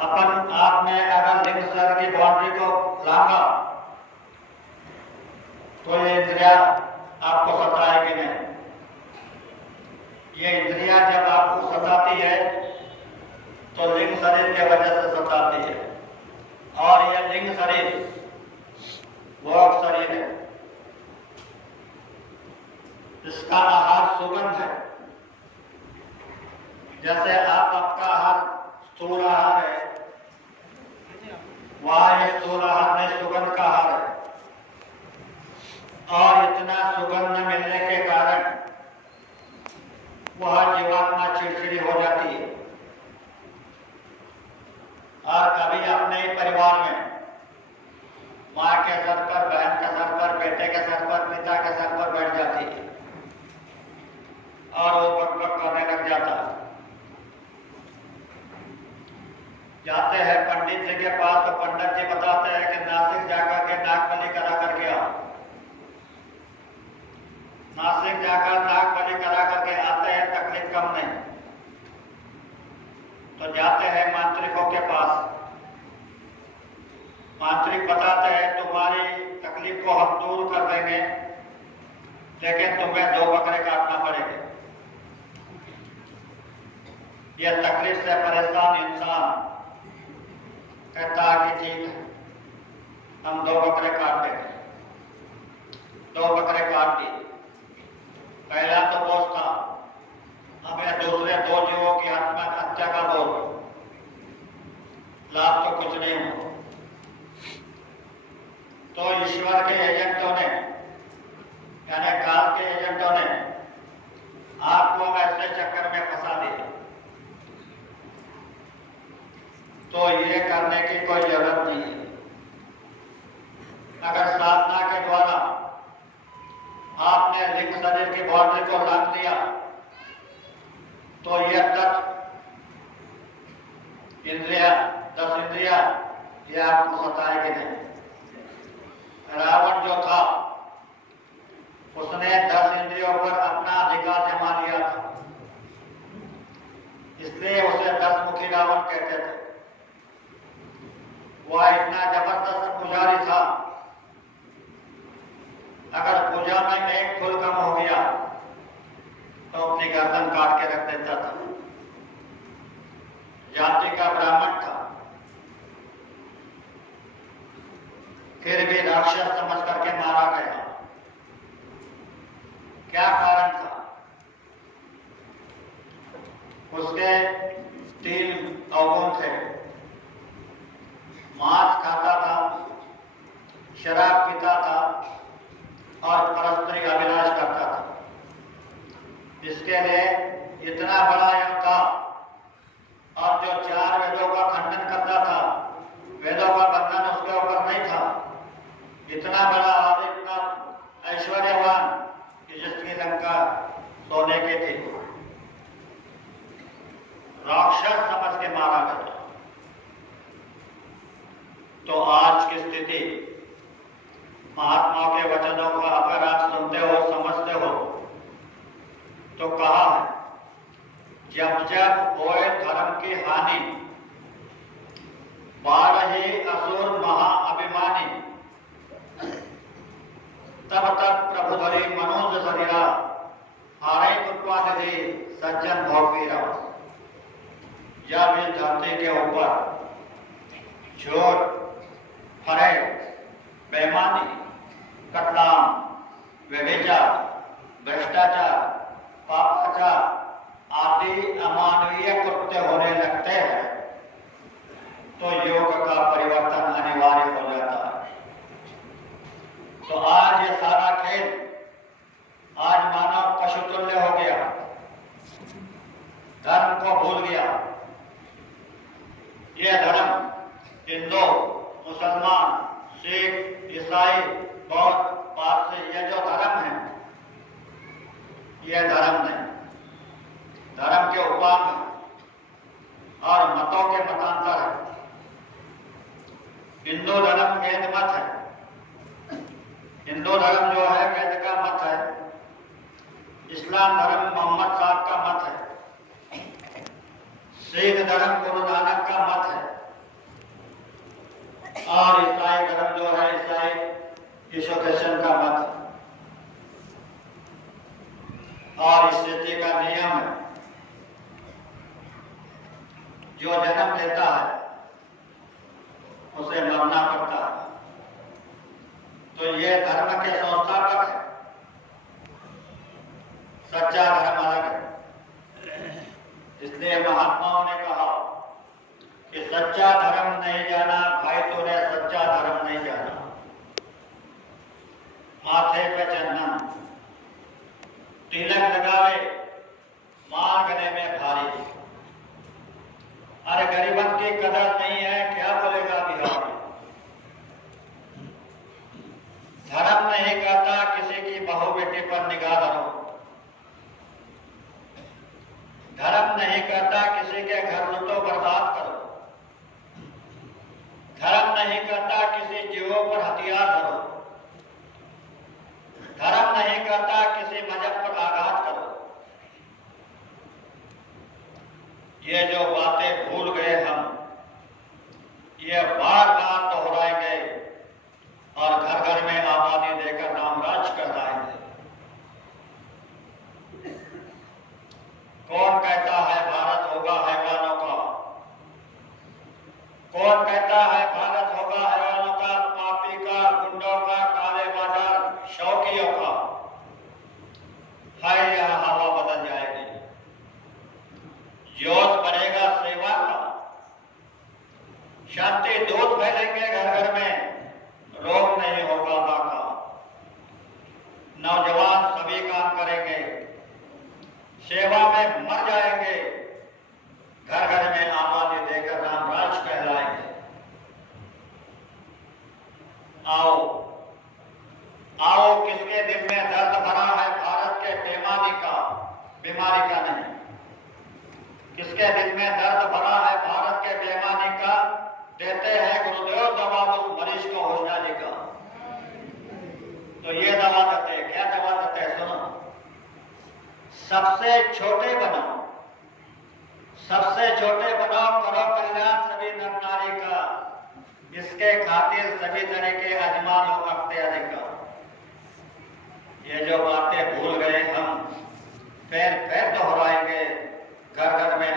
अपन आपने अगर लिंग शरीर की बाउंड्री को लांगा तो ये इंद्रिया आपको सताएगी नहीं। ये इंद्रिया जब आपको सताती है तो लिंग शरीर के वजह से सताती है, और यह लिंग शरीर भोग शरीर है। इसका आहार सुगंध है। जैसे आपका आहार स्थूल आहार है, वहां ये स्थूल आहार नहीं, सुगंध का आहार है। और इतना सुगंध न मिलने के कारण वह जीवात्मा चिड़चिड़ी हो जाती है। और कभी अपने ही परिवार में माँ के सर पर, बहन के सर पर, बेटे के सर पर, पिता के सर पर बैठ जाती है और वो बकबक करने लग जाता है। जाते हैं पंडित जी के पास तो पंडित जी बताते हैं कि नासिक जाकर के नागबलि करा करके आओ। नासिक जाकर नागबलि करा करके आते हैं, तकलीफ कम नहीं। तो जाते हैं मांत्रिकों के पास। मांत्रिक बताते हैं तुम्हारी तकलीफ को हम दूर कर देंगे, लेकिन तुम्हें 2 बकरे काटना पड़ेंगे। यह तकलीफ से परेशान इंसान कहता है कि ठीक है, हम 2 बकरे काट देंगे। 2 बकरे काट दिए। पहला तो बोझ था, हमें दूसरे 2 जीवों की हत्या का बोझ। लाभ तो कुछ नहीं हो। तो ईश्वर के एजेंटों ने, यानी काल के एजेंटों ने आपको ऐसे चक्कर में फंसा दिया। तो ये करने की कोई जरूरत नहीं है। अगर साधना के द्वारा आपने लिंग शरीर की बाउंड्री को लांघ दिया तो यह इंद्रिया, 10 इंद्रिया, ये आपको सताएगी नहीं। रावण जो था उसने 10 इंद्रियों पर अपना अधिकार जमा लिया था, इसलिए उसे 10 मुखी रावण कहते थे। वह इतना जबरदस्त पुजारी था, अगर पूजा में एक फूल कम हो गया तो अपनी गर्दन काट के रख देता था। जाति का ब्राह्मण था, फिर भी राक्षस समझ करके मारा गया। क्या कारण था? उसके 3 अवगुण थे। मांस खाता था, शराब पीता था और परस्त्री अभिलाष करता था। इसके लिए इतना बड़ा यज्ञ था, और जो 4 वेदों का खंडन करता था, वेदों का बंधन उसके ऊपर नहीं था। इतना बड़ा और इतना ऐश्वर्यवान कि जिसकी लंका सोने की थी, राक्षस समझ के मारा गया। तो आज की स्थिति, महात्माओं के वचनों को अगर आप सुनते हो, समझते हो, तो कहा है जब जब होए धर्म की हानि, बाढ़ ही असुर महाअभिमानी, तब तक प्रभु धरी मनुष्य शरीरा, हारे कृपानिधि सज्जन भोगवीरा। जब इस धरती के ऊपर झूठ, फरेब, बेईमानी, कटलाम, व्यभिचार, भ्रष्टाचार, पापाचार आदि अमानवीय कृत्य होने लगते हैं तो योग का परिवर्तन अनिवार्य हो जाता है। तो आज ये सारा खेल, आज मानव पशुतुल्य हो गया, धर्म को भूल गया। ये धर्म हिंदू, मुसलमान, सिख, ईसाई, बौद्ध, पारसी, ये जो धर्म है, ये धर्म नहीं। धर्म के उपांग और मतों के मतांतर है। हिंदू धर्म वेद मत है। हिंदू धर्म जो है वेद का मत है। इस्लाम धर्म मोहम्मद साहब का मत है। सिख धर्म गुरु नानक का मत है। जो जन्म लेता है उसे मरना पड़ता है। तो ये धर्म के संस्थापक है। सच्चा धर्म अलग है। इसलिए महात्माओं ने कहा कि सच्चा धर्म नहीं जाना भाई, तूने सच्चा धर्म नहीं जाना। माथे पे चंदन, तिलक लगावे, मार गले में भारी। अरे गरीबन की कदर नहीं है, क्या बोलेगा बिहारी। धर्म नहीं कहता किसी की बहू बेटी पर निगाह धरो। धर्म नहीं कहता किसी के घर लूटो बर्बाद करो। धर्म नहीं कहता किसी जीवों पर हथियार धरो। धर्म नहीं कहता किसी मजहब पर आघात करो। ये जो बातें भूल गए हम, ये बार बार दोहराएंगे और घर घर में आबादी देकर रामराज कहलाएंगे। कौन कहता है भारत होगा हैवानों का? कौन कहता है भारत होगा हैवानों का, पापी का, गुंडों का, काले बाजार शौकियों का? है यह हवा बदल जाएगी, जोश बढ़ेगा सेवा का, शांति दूत फैलेंगे घर घर में, रोग नहीं होगा बाका। नौजवान सभी काम करेंगे, सेवा में मर जाएंगे, घर घर में आबादी देकर रामराज कहलाएंगे। आओ आओ, किसके दिल में दर्द भरा है भारत के बेईमानी का, बीमारी का नहीं। किसके दिल में दर्द भरा है भारत के बेईमानी का, देते हैं गुरुदेव दवा उस मरीज को होशियारी का। तो ये दवा देते हैं, क्या दवा देते हैं? सुनो, सबसे छोटे बनो, सबसे छोटे बनो, करो कल्याण सभी नर नारी का, इसके खातिर सभी तरह के अजमा लो अख्तियारी का। ये जो बातें भूल गए हम, फिर दोहराएंगे, घर घर में